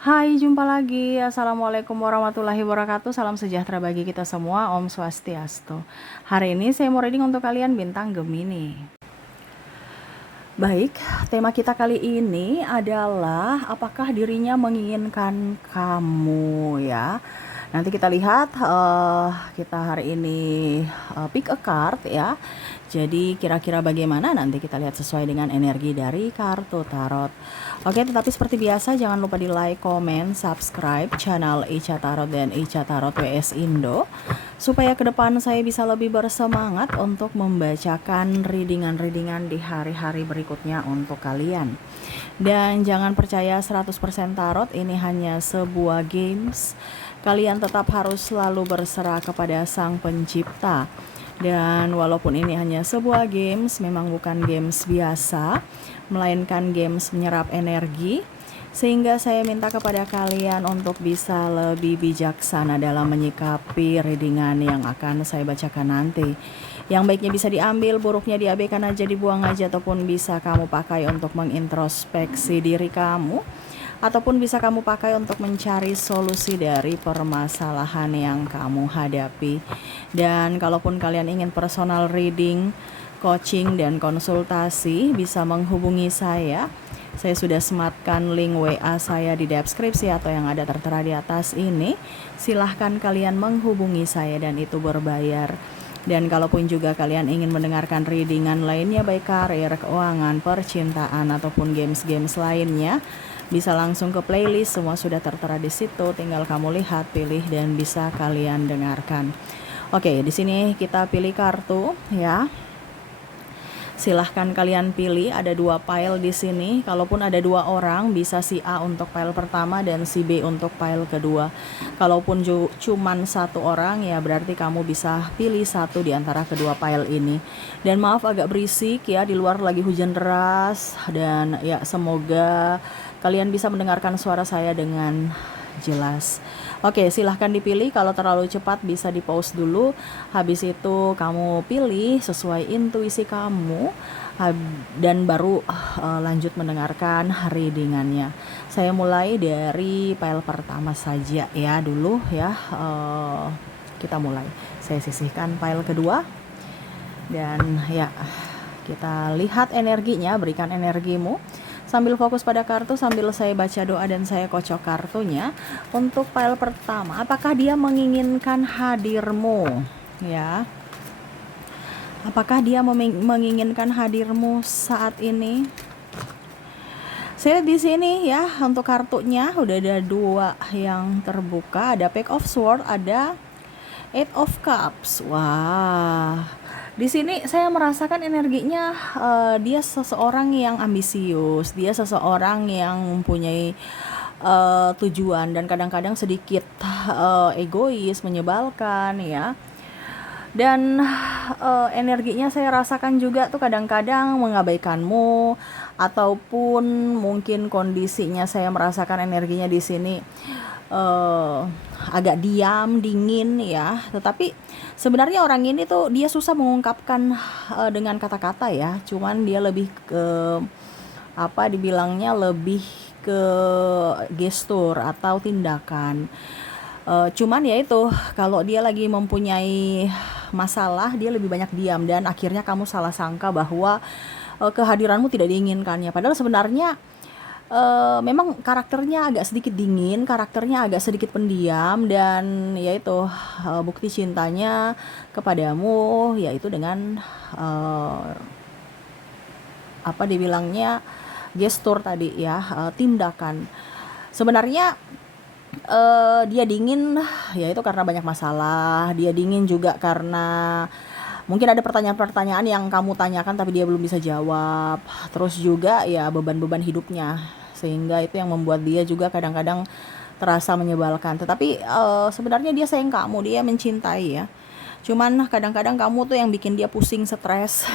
Hai, jumpa lagi. Assalamualaikum warahmatullahi wabarakatuh. Salam sejahtera bagi kita semua. Om Swastiastu. Hari ini saya mau reading untuk kalian bintang Gemini. Baik, tema kita kali ini adalah apakah dirinya menginginkan kamu ya. Nanti kita lihat kita hari ini pick a card ya. Jadi kira-kira bagaimana nanti kita lihat sesuai dengan energi dari kartu tarot. Oke, tetapi seperti biasa jangan lupa di like, komen, subscribe channel Ica Tarot dan Ica Tarot WS Indo supaya ke depan saya bisa lebih bersemangat untuk membacakan readingan-readingan di hari-hari berikutnya untuk kalian. Dan jangan percaya 100% tarot, ini hanya sebuah games. Kalian tetap harus selalu berserah kepada Sang Pencipta. Dan walaupun ini hanya sebuah games, memang bukan games biasa, melainkan games menyerap energi. Sehingga saya minta kepada kalian untuk bisa lebih bijaksana dalam menyikapi readingan yang akan saya bacakan nanti. Yang baiknya bisa diambil, buruknya diabaikan aja, dibuang aja, ataupun bisa kamu pakai untuk mengintrospeksi diri kamu, ataupun bisa kamu pakai untuk mencari solusi dari permasalahan yang kamu hadapi. Dan kalaupun kalian ingin personal reading, coaching, dan konsultasi, bisa menghubungi saya. Saya sudah sematkan link WA saya di deskripsi atau yang ada tertera di atas ini. Silahkan kalian menghubungi saya dan itu berbayar. Dan kalaupun juga kalian ingin mendengarkan readingan lainnya, baik karir, keuangan, percintaan, ataupun games-games lainnya, bisa langsung ke playlist, semua sudah tertera di situ. Tinggal kamu lihat, pilih, dan bisa kalian dengarkan. Oke, di sini kita pilih kartu ya. Silahkan kalian pilih, ada 2 pile di sini. Kalaupun ada 2 orang, bisa si A untuk pile pertama dan si B untuk pile kedua. Kalaupun cuman 1 orang, ya berarti kamu bisa pilih 1 di antara kedua pile ini. Dan maaf agak berisik ya, di luar lagi hujan deras. Dan ya semoga kalian bisa mendengarkan suara saya dengan jelas. Oke, silahkan dipilih. Kalau terlalu cepat bisa di pause dulu. Habis itu kamu pilih sesuai intuisi kamu dan baru lanjut mendengarkan readingannya. Saya mulai dari pile pertama saja ya dulu ya. Kita mulai. Saya sisihkan pile kedua dan ya kita lihat energinya. Berikan energimu sambil fokus pada kartu, sambil saya baca doa dan saya kocok kartunya. Untuk pile pertama, apakah dia menginginkan hadirmu? Ya, apakah dia menginginkan hadirmu saat ini? Saya lihat di sini ya, untuk kartunya udah ada 2 yang terbuka, ada Page of Swords, ada Eight of Cups. Wah, di sini saya merasakan energinya dia seseorang yang ambisius, dia seseorang yang mempunyai tujuan dan kadang-kadang sedikit egois, menyebalkan ya. Dan energinya saya rasakan juga tuh kadang-kadang mengabaikanmu, ataupun mungkin kondisinya saya merasakan energinya di sini agak diam, dingin ya. Tetapi sebenarnya orang ini tuh dia susah mengungkapkan dengan kata-kata ya. Cuman dia lebih ke apa dibilangnya, lebih ke gestur atau tindakan. Cuman ya itu, kalau dia lagi mempunyai masalah, dia lebih banyak diam dan akhirnya kamu salah sangka bahwa kehadiranmu tidak diinginkannya. Padahal sebenarnya memang karakternya agak sedikit dingin, karakternya agak sedikit pendiam, dan yaitu bukti cintanya kepadamu yaitu dengan apa dibilangnya, gestur tadi ya, tindakan. Sebenarnya dia dingin yaitu karena banyak masalah, dia dingin juga karena mungkin ada pertanyaan-pertanyaan yang kamu tanyakan tapi dia belum bisa jawab. Terus juga ya beban-beban hidupnya, sehingga itu yang membuat dia juga kadang-kadang terasa menyebalkan. Tetapi sebenarnya dia sayang kamu, dia mencintai ya. Cuman kadang-kadang kamu tuh yang bikin dia pusing, stres,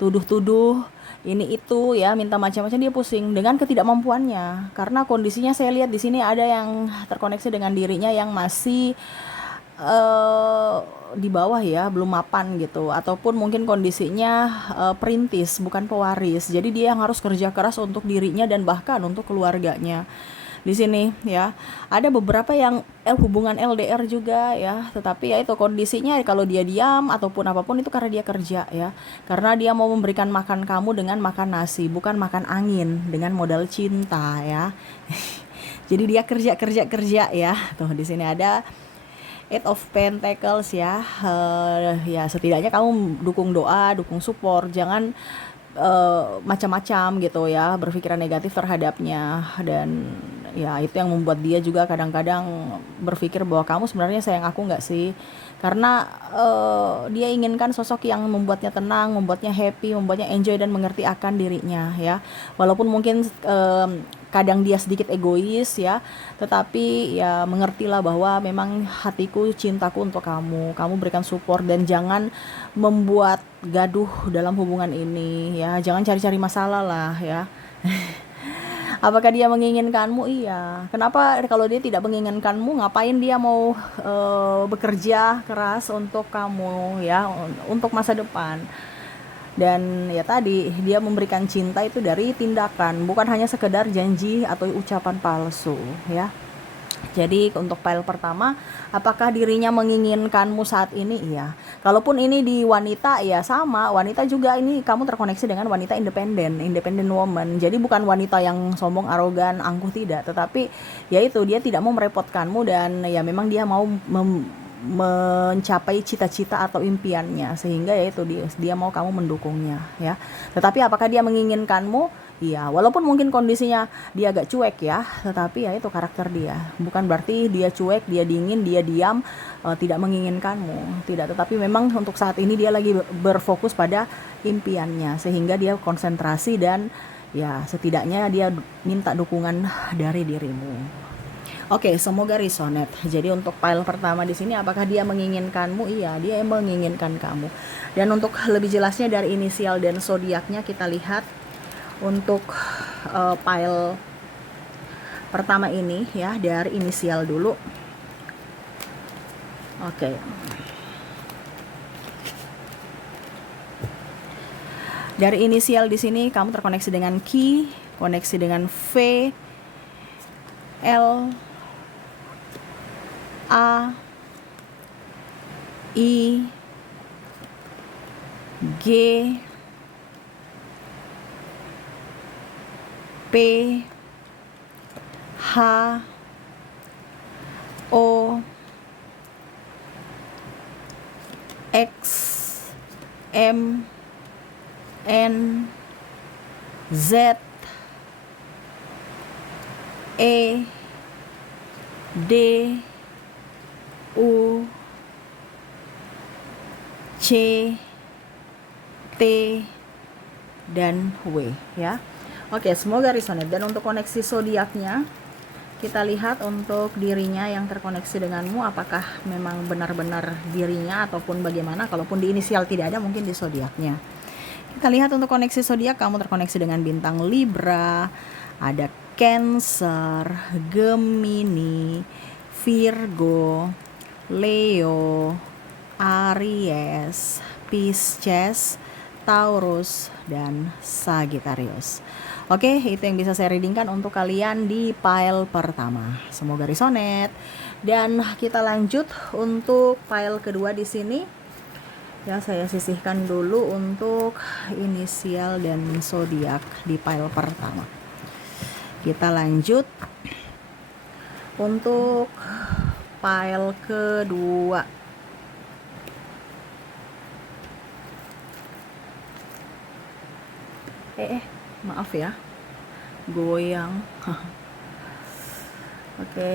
tuduh-tuduh ini itu ya, minta macam-macam, dia pusing dengan ketidakmampuannya. Karena kondisinya saya lihat di sini ada yang terkoneksi dengan dirinya yang masih di bawah ya, belum mapan gitu, ataupun mungkin kondisinya perintis bukan pewaris. Jadi dia yang harus kerja keras untuk dirinya dan bahkan untuk keluarganya. di sini ya. Ada beberapa yang hubungan LDR juga ya, tetapi ya itu kondisinya kalau dia diam ataupun apapun itu karena dia kerja ya. Karena dia mau memberikan makan kamu dengan makan nasi, bukan makan angin dengan modal cinta ya. Jadi dia kerja ya. Tuh di sini ada Eight of Pentacles ya. Ya setidaknya kamu dukung doa, dukung support, jangan macam-macam gitu ya, berpikiran negatif terhadapnya. Dan ya itu yang membuat dia juga kadang-kadang berpikir bahwa kamu sebenarnya sayang aku nggak sih, karena dia inginkan sosok yang membuatnya tenang, membuatnya happy, membuatnya enjoy dan mengerti akan dirinya ya. Walaupun mungkin kadang dia sedikit egois ya, tetapi ya mengertilah bahwa memang hatiku, cintaku untuk kamu. Kamu berikan support dan jangan membuat gaduh dalam hubungan ini ya. Jangan cari-cari masalah lah ya. Apakah dia menginginkanmu? Iya. Kenapa kalau dia tidak menginginkanmu, ngapain dia mau bekerja keras untuk kamu ya, untuk masa depan? Dan ya tadi dia memberikan cinta itu dari tindakan, bukan hanya sekedar janji atau ucapan palsu ya. Jadi untuk pile pertama, apakah dirinya menginginkanmu saat ini? Iya. Kalaupun ini di wanita, ya sama. Wanita juga ini kamu terkoneksi dengan wanita independent woman. Jadi bukan wanita yang sombong, arogan, angkuh, tidak. Tetapi ya itu, dia tidak mau merepotkanmu dan ya memang dia mau mencapai cita-cita atau impiannya, sehingga ya itu dia mau kamu mendukungnya ya. Tetapi apakah dia menginginkanmu? Iya, walaupun mungkin kondisinya dia agak cuek ya, tetapi ya itu karakter dia. Bukan berarti dia cuek, dia dingin, dia diam, tidak menginginkanmu. Tidak, tetapi memang untuk saat ini dia lagi berfokus pada impiannya, sehingga dia konsentrasi dan ya setidaknya dia minta dukungan dari dirimu. Oke, semoga resonate. Jadi untuk pile pertama di sini, apakah dia menginginkanmu? Iya, dia menginginkan kamu. Dan untuk lebih jelasnya dari inisial dan zodiaknya kita lihat untuk pile pertama ini ya, dari inisial dulu. Oke. Dari inisial di sini kamu terkoneksi dengan Q, koneksi dengan V, L, A, I, G, P, H, O, X, M, N, Z, E, D, U, C, T, dan W ya. Oke, semoga resonate. Dan untuk koneksi zodiaknya kita lihat untuk dirinya yang terkoneksi denganmu, apakah memang benar-benar dirinya ataupun bagaimana. Kalaupun di inisial tidak ada, mungkin di zodiaknya. Kita lihat untuk koneksi zodiak, kamu terkoneksi dengan bintang Libra, ada Cancer, Gemini, Virgo, Leo, Aries, Pisces, Taurus, dan Sagittarius. Oke, itu yang bisa saya readingkan untuk kalian di pile pertama. Semoga resonate. Dan kita lanjut untuk pile kedua di sini. Ya, saya sisihkan dulu untuk inisial dan zodiak di pile pertama. Kita lanjut untuk pile kedua. Maaf ya, goyang. Oke.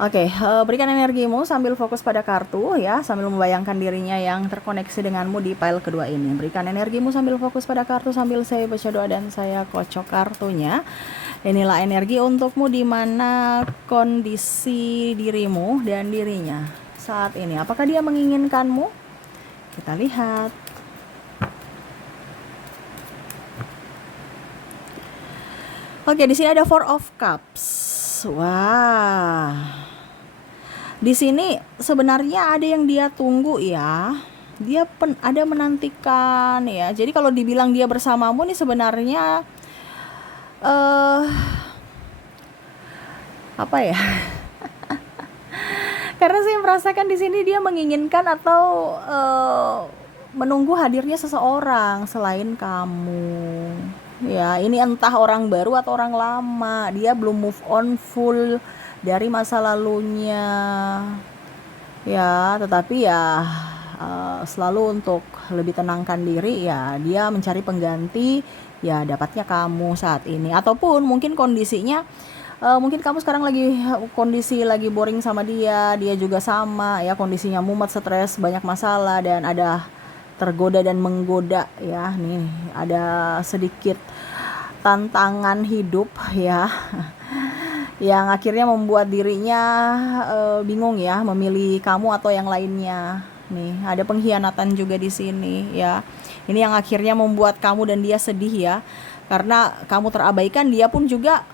Oke, berikan energimu sambil fokus pada kartu ya, sambil membayangkan dirinya yang terkoneksi denganmu di pile kedua ini. Berikan energimu sambil fokus pada kartu sambil saya baca doa dan saya kocok kartunya. Inilah energi untukmu di mana kondisi dirimu dan dirinya saat ini. Apakah dia menginginkanmu? Kita lihat. Oke, di sini ada Four of Cups. Wah. Di sini sebenarnya ada yang dia tunggu ya. dia ada menantikan ya. Jadi kalau dibilang dia bersamamu nih sebenarnya eh apa ya? Karena saya merasakan di sini dia menginginkan atau menunggu hadirnya seseorang selain kamu. Ya, ini entah orang baru atau orang lama. Dia belum move on full dari masa lalunya. Ya, tetapi ya selalu untuk lebih tenangkan diri ya, dia mencari pengganti, ya dapatnya kamu saat ini. Ataupun mungkin kondisinya mungkin kamu sekarang lagi kondisi lagi boring sama dia, dia juga sama ya, kondisinya mumet, stres, banyak masalah dan ada tergoda dan menggoda ya. Nih, ada sedikit tantangan hidup ya. Yang akhirnya membuat dirinya bingung ya, memilih kamu atau yang lainnya. Nih, ada pengkhianatan juga di sini ya. Ini yang akhirnya membuat kamu dan dia sedih ya. Karena kamu terabaikan, dia pun juga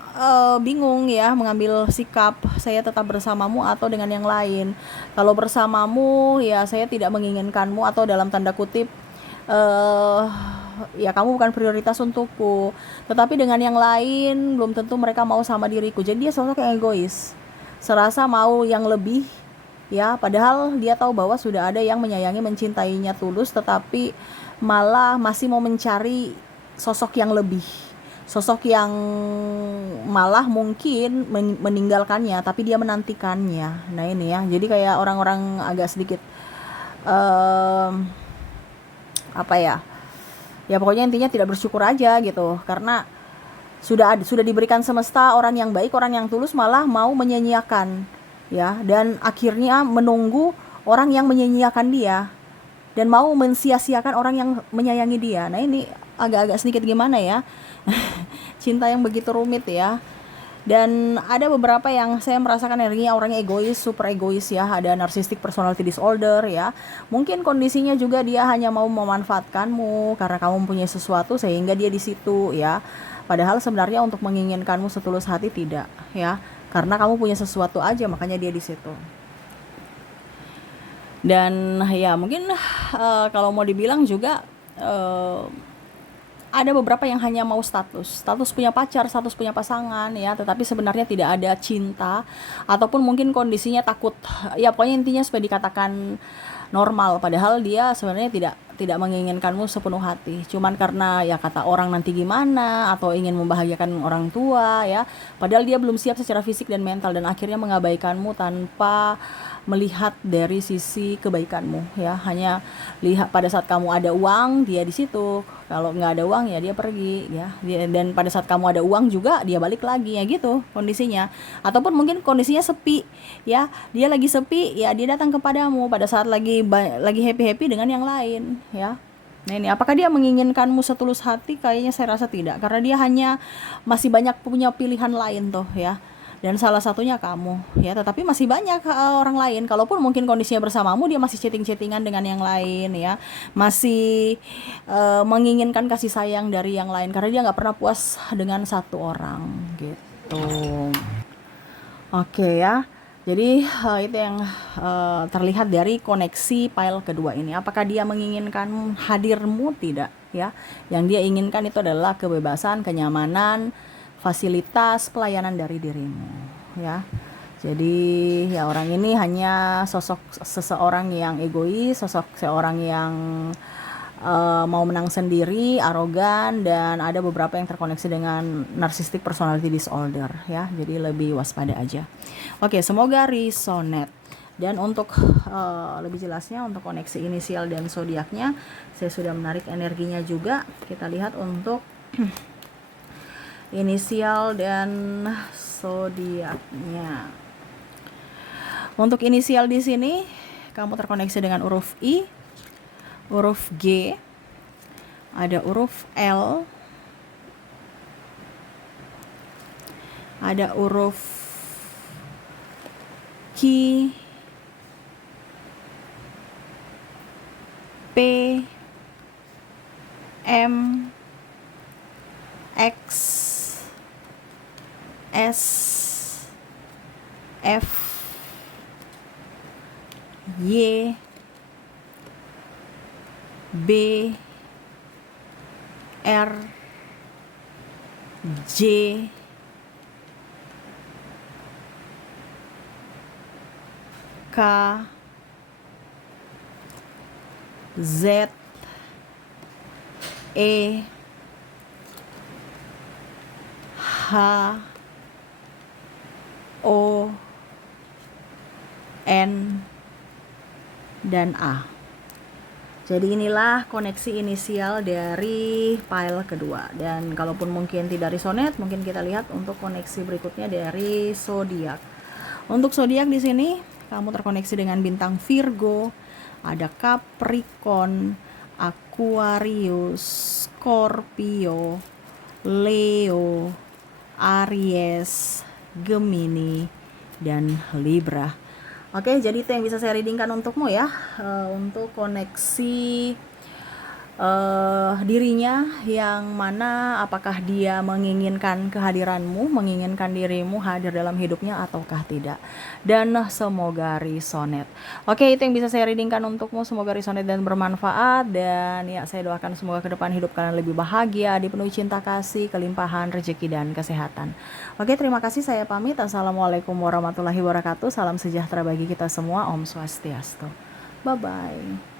bingung ya mengambil sikap, saya tetap bersamamu atau dengan yang lain. Kalau bersamamu ya saya tidak menginginkanmu, atau dalam tanda kutip eh ya kamu bukan prioritas untukku. Tetapi dengan yang lain belum tentu mereka mau sama diriku. Jadi dia sosok yang egois, serasa mau yang lebih ya, padahal dia tahu bahwa sudah ada yang menyayangi, mencintainya tulus, tetapi malah masih mau mencari sosok yang lebih, sosok yang malah mungkin meninggalkannya tapi dia menantikannya. Nah ini ya, jadi kayak orang-orang agak sedikit apa ya, ya pokoknya intinya tidak bersyukur aja gitu, karena sudah diberikan semesta orang yang baik, orang yang tulus, malah mau menyia-nyiakan ya, dan akhirnya menunggu orang yang menyia-nyiakan dia dan mau mensia-siakan orang yang menyayangi dia. Nah ini agak-agak sedikit gimana ya, cinta yang begitu rumit ya. Dan ada beberapa yang saya merasakan energinya orangnya egois, super egois ya. Ada narcissistic personality disorder ya. Mungkin kondisinya juga dia hanya mau memanfaatkanmu karena kamu mempunyai sesuatu sehingga dia di situ ya. Padahal sebenarnya untuk menginginkanmu setulus hati tidak ya. Karena kamu punya sesuatu aja makanya dia di situ. Dan ya mungkin kalau mau dibilang juga ada beberapa yang hanya mau status punya pacar, status punya pasangan ya, tetapi sebenarnya tidak ada cinta, ataupun mungkin kondisinya takut ya, pokoknya intinya supaya dikatakan normal, padahal dia sebenarnya tidak menginginkanmu sepenuh hati, cuman karena ya kata orang nanti gimana, atau ingin membahagiakan orang tua ya, padahal dia belum siap secara fisik dan mental, dan akhirnya mengabaikanmu tanpa melihat dari sisi kebaikanmu ya. Hanya lihat pada saat kamu ada uang dia di situ, kalau nggak ada uang ya dia pergi ya. Dan pada saat kamu ada uang juga dia balik lagi ya, gitu kondisinya. Ataupun mungkin kondisinya sepi ya, dia lagi sepi ya, dia datang kepadamu pada saat lagi happy dengan yang lain ya. Nah ini, apakah dia menginginkanmu setulus hati? Kayaknya saya rasa tidak, karena dia hanya masih banyak punya pilihan lain tuh ya, dan salah satunya kamu ya. Tetapi masih banyak orang lain, kalaupun mungkin kondisinya bersamamu dia masih chatting-chattingan dengan yang lain ya, masih menginginkan kasih sayang dari yang lain, karena dia nggak pernah puas dengan satu orang gitu. Oke ya, jadi itu yang terlihat dari koneksi pile kedua ini. Apakah dia menginginkan hadirmu? Tidak ya. Yang dia inginkan itu adalah kebebasan, kenyamanan, fasilitas, pelayanan dari dirimu ya. Jadi ya orang ini hanya sosok seseorang yang egois, sosok seorang yang mau menang sendiri, arogan, dan ada beberapa yang terkoneksi dengan narcissistic personality disorder ya. Jadi lebih waspada aja. Oke, semoga resonate. Dan untuk lebih jelasnya untuk koneksi inisial dan zodiaknya, saya sudah menarik energinya juga. Kita lihat untuk inisial dan zodiaknya. Untuk inisial di sini kamu terkoneksi dengan huruf I, huruf G, ada huruf L, ada huruf Q, P, M, X, S, F, Y, B, R, J, K, Z, E, H, O, N, dan A. Jadi inilah koneksi inisial dari file kedua. Dan kalaupun mungkin tidak resonate, mungkin kita lihat untuk koneksi berikutnya dari zodiak. Untuk zodiak di sini kamu terkoneksi dengan bintang Virgo, ada Capricorn, Aquarius, Scorpio, Leo, Aries, Gemini, dan Libra. Oke, jadi itu yang bisa saya readingkan untukmu ya, untuk koneksi dirinya, yang mana apakah dia menginginkan kehadiranmu, menginginkan dirimu hadir dalam hidupnya ataukah tidak. Dan semoga resonate. Oke, itu yang bisa saya readingkan untukmu, semoga resonate dan bermanfaat. Dan ya, saya doakan semoga ke depan hidup kalian lebih bahagia, dipenuhi cinta kasih, kelimpahan rezeki dan kesehatan. Oke, terima kasih, saya pamit. Assalamualaikum warahmatullahi wabarakatuh. Salam sejahtera bagi kita semua. Om Swastiastu. Bye bye.